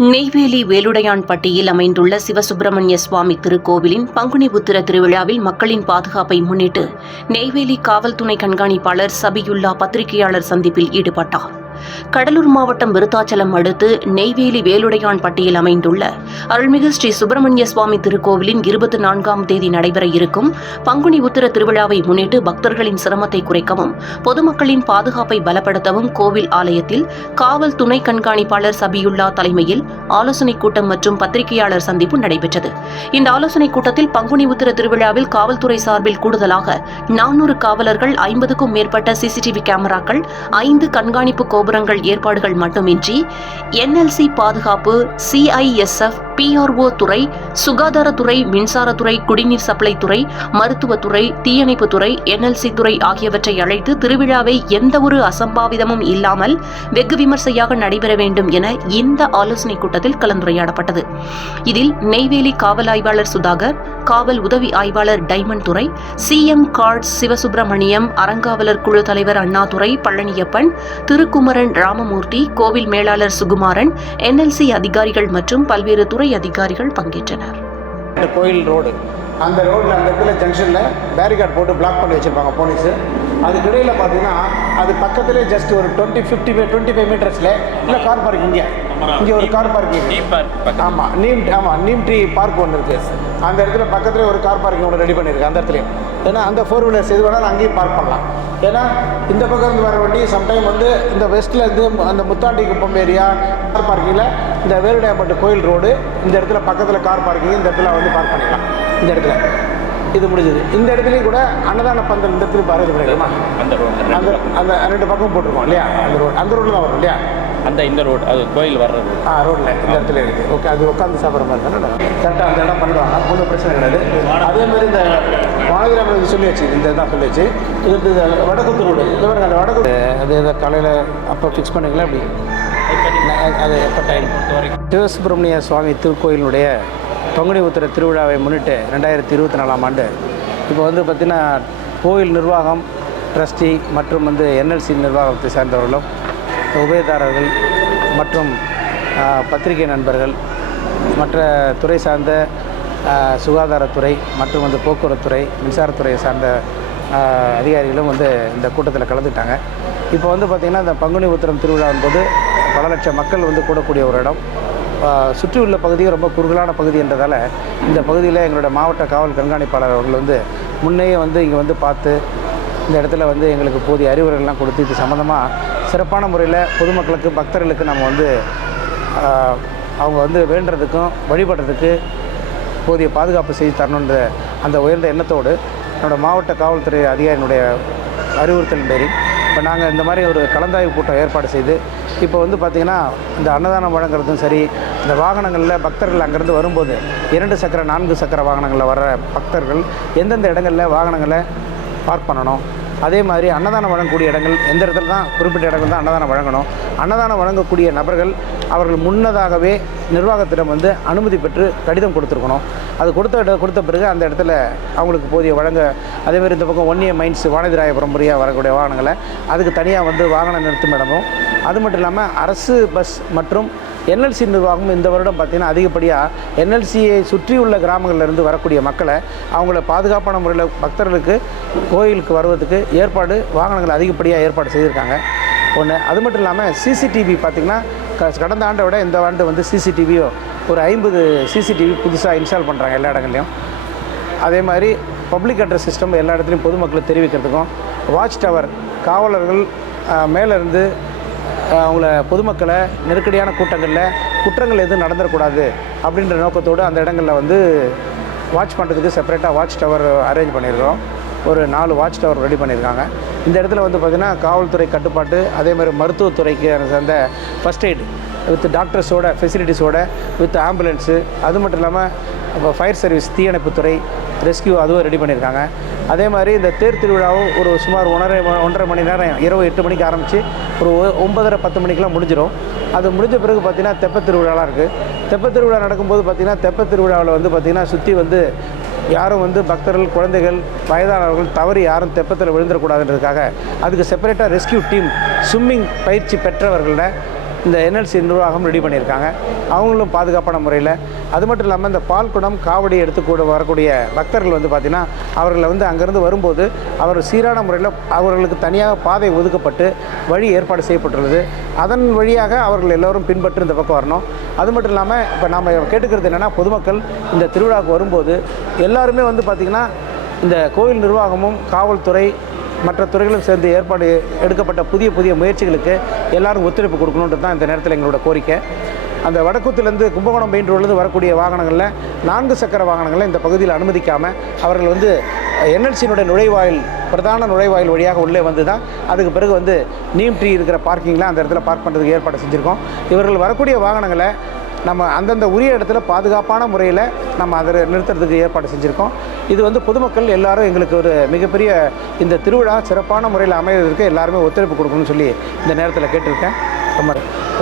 நெய்வேலி வேலுடையான்பட்டியில் அமைந்துள்ள சிவசுப்பிரமணிய சுவாமி திருக்கோவிலின் பங்குனி உத்திர திருவிழாவில் மக்களின் பாதுகாப்பை முன்னிட்டு நெய்வேலி காவல் துணை கண்காணிப்பாளர் சபியுல்லா பத்திரிகையாளர் சந்திப்பில் ஈடுபட்டார். கடலூர் மாவட்டம் விருத்தாச்சலம் அடுத்து நெய்வேலி வேலுடையான்பட்டியில் அமைந்துள்ள அருள்மிகு ஸ்ரீ சுப்பிரமணிய சுவாமி திருக்கோவிலின் 24ஆம் தேதி நடைபெற இருக்கும் பங்குனி உத்திர திருவிழாவை முன்னிட்டு பக்தர்களின் சிரமத்தை குறைக்கவும் பொதுமக்களின் பாதுகாப்பை பலப்படுத்தவும் கோவில் ஆலயத்தில் காவல் துணை கண்காணிப்பாளர் சபியுல்லா தலைமையில் ஆலோசனைக் கூட்டம் மற்றும் பத்திரிகையாளர் சந்திப்பு நடைபெற்றது. இந்த ஆலோசனைக் கூட்டத்தில் பங்குனி உத்திர திருவிழாவில் காவல்துறை சார்பில் கூடுதலாக 400 காவலர்கள், 50க்கும் மேற்பட்ட சிசிடிவி கேமராக்கள், 5 கண்காணிப்பு கோபுரங்கள் ஏற்பாடுகள் மட்டுமின்றி NLC பாதுகாப்பு, CISF, PRO துறை, சுகாதாரத்துறை, மின்சாரத்துறை, குடிநீர் சப்ளை துறை, மருத்துவத்துறை, தீயணைப்புத்துறை, NLC துறை ஆகியவற்றை அழைத்து திருவிழாவை எந்தவொரு அசம்பாவிதமும் இல்லாமல் வெகு விமர்சையாக நடைபெற வேண்டும் என இந்த ஆலோசனைக் கூட்டத்தில் கலந்துரையாடப்பட்டது. இதில் நெய்வேலி காவல் ஆய்வாளர் சுதாகர், காவல் உதவி ஆய்வாளர் டைமண்ட் துறை, CM கார்ட்ஸ் சிவசுப்பிரமணியம், அறங்காவலர் குழு தலைவர் அண்ணாதுரை, பழனியப்பன், திருக்குமரன் ராமமூர்த்தி, கோவில் மேலாளர் சுகுமாரன், NLC அதிகாரிகள் மற்றும் பல்வேறு துறை அதிகாரிகள் பங்கேற்றனர். கோயில் ரோடு, அந்த ரோடில் அந்த இடத்துல ஜங்ஷனில் பேரிகார்டு போட்டு பிளாக் பண்ணி வச்சுருப்பாங்க போலீஸு. அதுக்கிடையில் பார்த்தீங்கன்னா அது பக்கத்துலேயே ஜஸ்ட் ஒரு 25 மீட்டர்ஸில் இல்லை கார் பார்க்கிங், இங்கே ஒரு car parking, neem tree park ஒன்று இருக்குது. அந்த இடத்துல பக்கத்துலேயே ஒரு கார் பார்க்கிங் ஒன்று ரெடி பண்ணியிருக்கு அந்த இடத்துலையும். ஏன்னா அந்த 4 வீலர்ஸ் எது வேணாலும் அங்கேயும் பார்க் பண்ணலாம். ஏன்னா இந்த பக்கம் இருந்து வர வண்டி சம்டைம் இந்த வெஸ்ட்டில் இருந்து அந்த முத்தாண்டி குப்பம் ஏரியா கார் பார்க்கிங்கில் இந்த வேலுடையான்பட்டு கோயில் ரோடு இந்த இடத்துல பக்கத்தில் கார் பார்க்கிங் இந்த இடத்துல பார்க் பண்ணிக்கலாம். இந்த இடத்துல இது முடிஞ்சது. இந்த இடத்துலையும் கூட அன்னதான பந்தல் இந்த இடத்துல அரேஞ்ச் பண்ணிக்கலாமா? அந்த 2 பக்கம் போட்டிருக்கோம் இல்லையா? அந்த ரோட்டில் தான் வரும் இல்லையா? இந்த ரோடு அது கோயில் வர்ற ரோடு ரோட்டில் இந்த இடத்துல இருக்குது. ஓகே, அது உட்காந்து சாப்பிட்ற மாதிரி தானே கரெக்டாக அந்த இடம் பண்ணிடுவாங்க, ஒன்றும் பிரச்சனை கிடையாது. அதேமாதிரி இந்த வானகிராமம் சொல்லியாச்சு, இந்த இதான் சொல்லியாச்சு. இது வடக்குத்து ரோடு இல்லை, அந்த வடக்கு அது இந்த காலையில் அப்போ ஃபிக்ஸ் பண்ணிங்களா அப்படி அது எப்போ டைம் பொறுத்த வரைக்கும். சிவசுப்பிரமணிய சுவாமி திருக்கோயிலுடைய பங்குனி உத்திர திருவிழாவை முன்னிட்டு 2024ஆம் ஆண்டு இப்போ பார்த்திங்கன்னா கோயில் நிர்வாகம், ட்ரஸ்டி மற்றும் NLC நிர்வாகத்தை சார்ந்தவர்களும், உபயதாரர்கள் மற்றும் பத்திரிகை நண்பர்கள், மற்ற துறை சார்ந்த சுகாதாரத்துறை மற்றும் போக்குவரத்துறை, மின்சாரத்துறையை சார்ந்த அதிகாரிகளும் இந்த கூட்டத்தில் கலந்துட்டாங்க. இப்போ பார்த்திங்கன்னா இந்த பங்குனி உத்திரம் திருவிழா என்பது பல லட்சம் மக்கள் கூடக்கூடிய ஒரு இடம். சுற்றியுள்ள பகுதியும் ரொம்ப குறுகலான பகுதி என்றதால் இந்த பகுதியில் எங்களோட மாவட்ட காவல் கண்காணிப்பாளர் அவர்கள் முன்னையே இங்கே பார்த்து இந்த இடத்துல எங்களுக்கு போதிய அறிவுரைகள்லாம் கொடுத்து இது சம்மந்தமாக சிறப்பான முறையில் பொதுமக்களுக்கு, பக்தர்களுக்கு நம்ம அவங்க வேண்டுறதுக்கும் வழிபடுறதுக்கு போதிய பாதுகாப்பு செய்து தரணுன்ற அந்த உயர்ந்த எண்ணத்தோடு என்னோடய மாவட்ட காவல்துறை அதிகாரியினுடைய அறிவுறுத்தல் பேரி இப்போ நாங்கள் இந்த மாதிரி ஒரு கலந்தாய்வு கூட்டம் ஏற்பாடு செய்து இப்போ பார்த்திங்கன்னா இந்த அன்னதானம் வழங்குறதும் சரி, இந்த வாகனங்களில் பக்தர்கள் அங்கேருந்து வரும்போது 2 சக்கர 4 சக்கர வாகனங்களில் வர்ற பக்தர்கள் எந்தெந்த இடங்களில் வாகனங்களை பார்க் பண்ணணும், அதே மாதிரி அன்னதானம் வழங்கக்கூடிய இடங்கள் எந்த இடத்துல தான் குறிப்பிட்ட இடங்கள் தான் அன்னதானம் வழங்கணும். அன்னதானம் வழங்கக்கூடிய நபர்கள் அவர்கள் முன்னதாகவே நிர்வாகத்திடம் அனுமதி பெற்று கடிதம் கொடுத்துருக்கணும். அது கொடுத்த பிறகு அந்த இடத்துல அவங்களுக்கு போதிய வழங்க. அதேமாதிரி இந்த பக்கம் ஒன்னிய மைன்ஸ் வானதிராயபுரம் முறையாக வரக்கூடிய வாகனங்களை அதுக்கு தனியாக வாகனம் நிறுத்தும் இடமும், அது மட்டும் இல்லாமல் அரசு பஸ் மற்றும் NLC நிர்வாகம் இந்த வருடம் பார்த்திங்கன்னா அதிகப்படியாக NLCயை சுற்றியுள்ள கிராமங்களிலிருந்து வரக்கூடிய மக்களை அவங்கள பாதுகாப்பான முறையில் பக்தர்களுக்கு கோயிலுக்கு வருவதற்கு வாகனங்கள் அதிகப்படியாக ஏற்பாடு செய்திருக்காங்க. ஒன்று. அது மட்டும் இல்லாமல் CCTV பார்த்திங்கன்னா கடந்த ஆண்டை விட இந்த ஆண்டு CCTVயோ ஒரு 50 CCTV புதுசாக இன்ஸ்டால் பண்ணுறாங்க எல்லா இடங்கள்லையும். அதே மாதிரி பப்ளிக் அட்ரஸ் சிஸ்டம் எல்லா இடத்துலையும் பொதுமக்களுக்கு தெரிவிக்கிறதுக்கும், வாட்ச் டவர் காவலர்கள் மேலேருந்து அவங்கள பொதுமக்களை நெருக்கடியான கூட்டங்களில் குற்றங்கள் எதுவும் நடந்துடக்கூடாது அப்படின்ற நோக்கத்தோடு அந்த இடங்களில் வாட்ச் பண்ணுறதுக்கு செப்பரேட்டாக வாட்ச் டவர் அரேஞ்ச் பண்ணியிருக்கோம். ஒரு 4 வாட்ச் டவர் ரெடி பண்ணியிருக்காங்க. இந்த இடத்துல பார்த்திங்கன்னா காவல்துறை கட்டுப்பாட்டு, அதேமாதிரி மருத்துவத்துறைக்கு சேர்ந்த ஃபஸ்ட் எய்டு வித் டாக்டர்ஸோட ஃபெசிலிட்டிஸோட வித் ஆம்புலன்ஸு, அது மட்டும் இல்லாமல் இப்போ ஃபயர் சர்வீஸ், தீயணைப்புத்துறை, ரெஸ்கியூ அதுவும் ரெடி பண்ணியிருக்காங்க. அதே மாதிரி இந்த தேர் திருவிழாவும் ஒரு சுமார் 1.5 மணி நேரம் இரவு 8 மணிக்கு ஆரம்பித்து ஒரு 9:30-10 மணிக்கெலாம் முடிஞ்சிடும். அது முடிஞ்ச பிறகு பார்த்திங்கன்னா தெப்பத் திருவிழாலாம் இருக்குது. தெப்பத் திருவிழா நடக்கும்போது பார்த்திங்கன்னா தெப்பத் திருவிழாவில் பார்த்திங்கன்னா சுற்றி யாரும் பக்தர்கள், குழந்தைகள், வயதானவர்கள் தவறி யாரும் தெப்பத்தில் விழுந்துடக்கூடாதுன்றதுக்காக அதுக்கு செப்பரேட்டாக ரெஸ்கியூ டீம், ஸ்விம்மிங் பயிற்சி பெற்றவர்கள இந்த என்எல்சி நிர்வாகம் ரெடி பண்ணியிருக்காங்க. அவங்களும் பாதுகாப்பான முறையில், அது மட்டும் இல்லாமல் இந்த பால்குடம் காவடி எடுத்துக்கூட வரக்கூடிய பக்தர்கள் வந்து பார்த்திங்கன்னா அவர்களை வந்து அங்கேருந்து வரும்போது அவர் சீரான முறையில் அவர்களுக்கு தனியாக பாதை ஒதுக்கப்பட்டு வழி ஏற்பாடு செய்யப்பட்டுள்ளது. அதன் வழியாக அவர்கள் எல்லோரும் பின்பற்றி இந்த பக்கம் வரணும். அது மட்டும் இல்லாமல் இப்போ நாம் கேட்டுக்கிறது என்னென்னா, பொதுமக்கள் இந்த திருவிழாவுக்கு வரும்போது எல்லாருமே வந்து பார்த்திங்கன்னா இந்த கோயில் நிர்வாகமும் காவல்துறை மற்ற துறைகளும் சேர்ந்து ஏற்பாடு எடுக்கப்பட்ட புதிய முயற்சிகளுக்கு எல்லாரும் ஒத்துழைப்பு கொடுக்கணுன்றது தான் இந்த நேரத்தில் எங்களோட கோரிக்கை. அந்த வடக்குத்திலேருந்து கும்பகோணம் மெயின் ரோட்லேருந்து வரக்கூடிய வாகனங்களில் 4 சக்கர வாகனங்களை இந்த பகுதியில் அனுமதிக்காமல் அவர்கள் வந்து என்எல்சியினுடைய நுழைவாயில், பிரதான நுழைவாயில் வழியாக உள்ளே வந்து தான் அதுக்கு பிறகு வந்து நீம் ட்ரீ இருக்கிற பார்க்கிங்கில் அந்த இடத்துல பார்க் பண்ணுறதுக்கு ஏற்பாடு செஞ்சுருக்கோம். இவர்கள் வரக்கூடிய வாகனங்களை நம்ம அந்தந்த உரிய இடத்துல பாதுகாப்பான முறையில் நம்ம அதை நிறுத்துறதுக்கு ஏற்பாடு செஞ்சுருக்கோம். இது வந்து பொதுமக்கள் எல்லாரும் எங்களுக்கு ஒரு மிகப்பெரிய இந்த திருவிழா சிறப்பான முறையில் அமைவதற்கு எல்லாருமே ஒத்துழைப்பு கொடுக்கணும்னு சொல்லி இந்த நேரத்தில் கேட்டிருக்கேன். நம்ம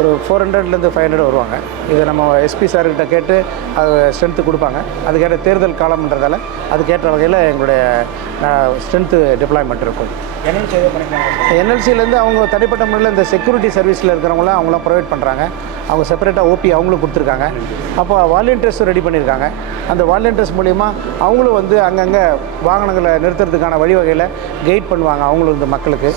ஒரு 400லேருந்து 500 வருவாங்க. இதை நம்ம எஸ்பி சார்கிட்ட கேட்டு அது ஸ்ட்ரென்த்து கொடுப்பாங்க. அதுக்கேற்ற தேர்தல் காலம்ன்றதால அதுக்கேற்ற வகையில் எங்களுடைய ஸ்ட்ரென்த்து டிப்ளாய்மெண்ட் இருக்கும். என்எல்சிலேருந்து அவங்க தனிப்பட்ட முறையில் இந்த செக்யூரிட்டி சர்வீஸில் இருக்கிறவங்களாம் அவங்களாம் ப்ரொவைட் பண்ணுறாங்க. அவங்க செப்பரேட்டாக ஓபி அவங்களும் கொடுத்துருக்காங்க. அப்போ வாலண்டியர்ஸும் ரெடி பண்ணியிருக்காங்க. அந்த வாலண்டியர்ஸ் மூலிமா அவங்களும் வந்து அங்கங்கே வாகனங்களை நிறுத்துறதுக்கான வழிவகையில் கைட் பண்ணுவாங்க. அவங்களும் இந்த மக்களுக்கு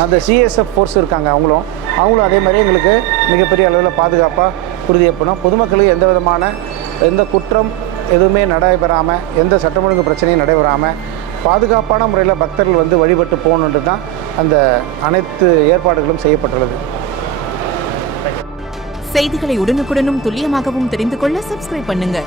அந்த சிஎஸ்எஃப் ஃபோர்ஸ் இருக்காங்க. அவங்களும் அதே மாதிரி எங்களுக்கு மிகப்பெரிய அளவில் பாதுகாப்பாக உறுதியப்படும். பொதுமக்களுக்கு எந்த விதமான எந்த குற்றம் எதுவுமே நடைபெறாமல், எந்த சட்டம் ஒழுங்கு பிரச்சனையும் நடைபெறாமல் பாதுகாப்பான முறையில் பக்தர்கள் வந்து வழிபட்டு போகணுன்றது தான் அந்த அனைத்து ஏற்பாடுகளும் செய்யப்பட்டுள்ளது. செய்திகளை உடனுக்குடனும் துல்லியமாகவும் தெரிந்து கொள்ள சப்ஸ்கிரைப் பண்ணுங்க.